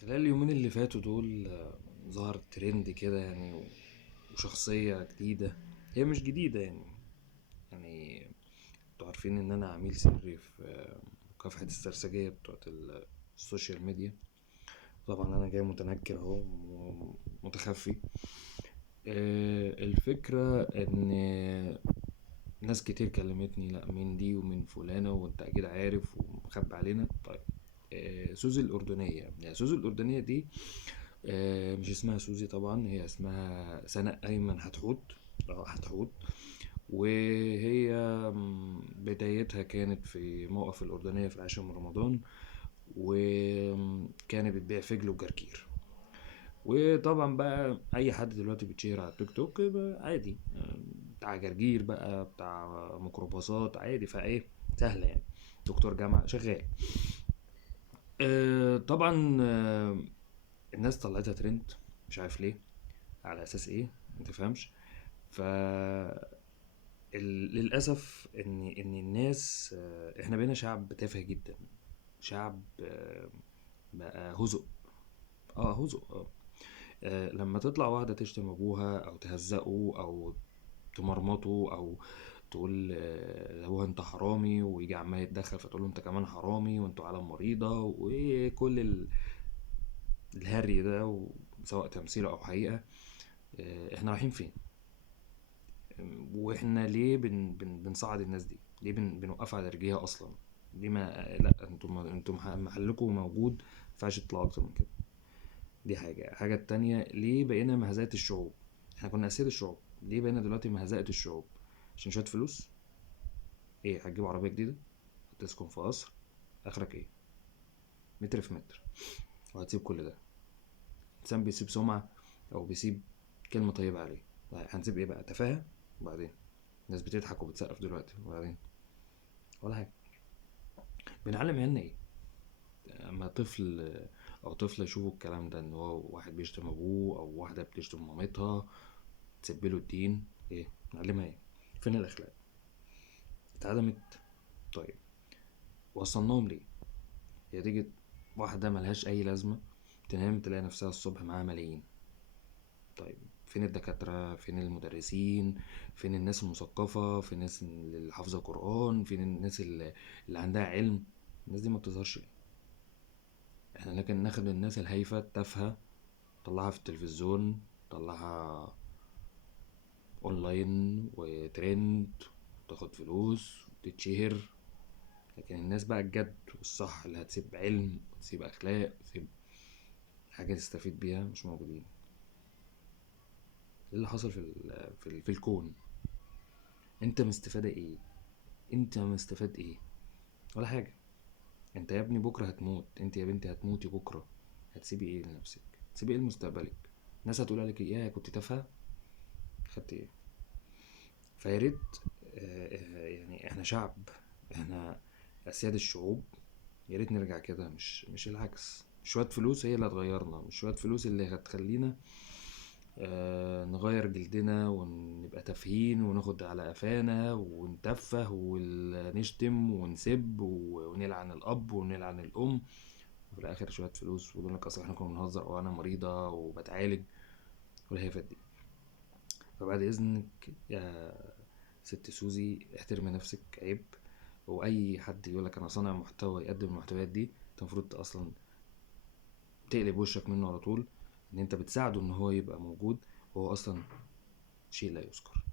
خلال اليومين اللي فاتوا دول ظهر ترند كده يعني وشخصية جديدة. هي مش جديدة يعني انتوا عارفين ان انا عميل سري في مكافحة السرسجية بتوعت السوشيال ميديا. طبعا انا جاي متنكر اهو متخفي. الفكرة ان ناس كتير كلمتني، لا مين دي ومين فلانة وانت اكيد عارف ومخبي علينا. طيب، سوزي الأردنية. يعني سوزي الأردنية دي مش اسمها سوزي طبعا، هي اسمها سناء أيمن حتحوت. اه حتحوت. وهي بدايتها كانت في موقف الأردنية في العاشر من رمضان، وكانت بتبيع فجل وجرجير. وطبعا بقى اي حد دلوقتي بيتشهر على التيك توك بقى عادي، بتاع جرجير بقى بتاع ميكروباصات عادي، فايه سهله يعني. دكتور جامعه شغال. طبعا الناس طلعتها ترند، مش عارف ليه، على اساس ايه ما تفهمش. ف للاسف ان الناس، احنا بقينا شعب تافه جدا. شعب بقى هزق. اه هزق لما تطلع واحدة تشتم ابوها او تهزقه او تمرمطه او تقول لابوها انت حرامي، ويجي عمال يتدخل فتقول له انت كمان حرامي وانتوا عالم مريضة وكل الهري ده، سواء تمثيل او حقيقة. احنا رايحين فين؟ واحنا ليه بنصعد الناس دي؟ ليه بنوقفها على رجليها اصلا؟ ليه ما لا انتم محلكم موجود، مينفعش تطلعوا اكتر من كده. دي حاجة التانية، ليه بقينا مهزقة الشعوب؟ احنا كنا أسياد الشعوب، ليه بقينا دلوقتي مهزقة الشعوب؟ عشان شوية فلوس؟ ايه، هتجيب عربية جديدة؟ هتسكن في قصر؟ اخرك ايه؟ متر في متر. وهتسيب كل ده؟ انسان بيسيب سمعة او بيسيب كلمة طيبة عليه. طيب هنسيب ايه بقى؟ تفاهة؟ وبعدين الناس بتضحك وبتسقف دلوقتي، وبعدين ولا حاجة. بنعلم عيالنا ايه؟ اما طفل او طفلة يشوفوا الكلام ده، ان هو واحد بيشتم ابوه او واحدة بتشتم مامتها، تسبله الدين، ايه نعلمها ايه؟ فين الاخلاق؟ اتعدمت. طيب، وصلناهم ليه؟ هي تيجي واحدة ملهاش اي لازمة تنام تلاقي نفسها الصبح معاها ملايين. طيب، فين الدكاترة؟ فين المدرسين؟ فين الناس المثقفة؟ فين الناس اللي حافظة قرآن؟ فين الناس اللي عندها علم؟ الناس دي ما بتظهرش ليه؟ احنا لكن ناخد الناس الهايفة التافهة، طلعها في التلفزيون، طلعها اونلاين وترند، تاخد فلوس وتتشهر. لكن الناس بقى الجد والصح اللي هتسيب علم وتسيب اخلاق وتسيب حاجة تستفيد بيها مش موجودين. ايه اللي حصل في الكون؟ انت مستفاد ايه؟ انت مستفاد ايه؟ ولا حاجة. انت يا ابني بكرة هتموت، انت يا بنتي هتموتي بكرة. هتسيبي ايه لنفسك؟ هتسيبي ايه لمستقبلك؟ الناس هتقول عليك ايه؟ يا كنت تافهة، خدت ايه؟ فياريت يعني احنا شعب، احنا اسياد الشعوب. يا ريت نرجع كده، مش العكس. مش شوية فلوس هي اللي هتغيرنا، مش شوية فلوس اللي هتخلينا نغير جلدنا ونبقى تافهين وناخد على قفانا ونتفه ونشتم ونسب ونلعن الأب ونلعن الأم، وفي الآخر شوية فلوس ويقول لك أصل احنا كنا بنهزر وأنا مريضة وبتعالج والهيافات دي. فبعد إذنك يا ست سوزي احترمي نفسك، عيب. واي حد يقول لك انا صانع محتوى يقدم المحتويات دي، انت المفروض اصلا تقلب وشك منه على طول. ان انت بتساعده ان هو يبقى موجود، وهو اصلا شيء لا يذكر.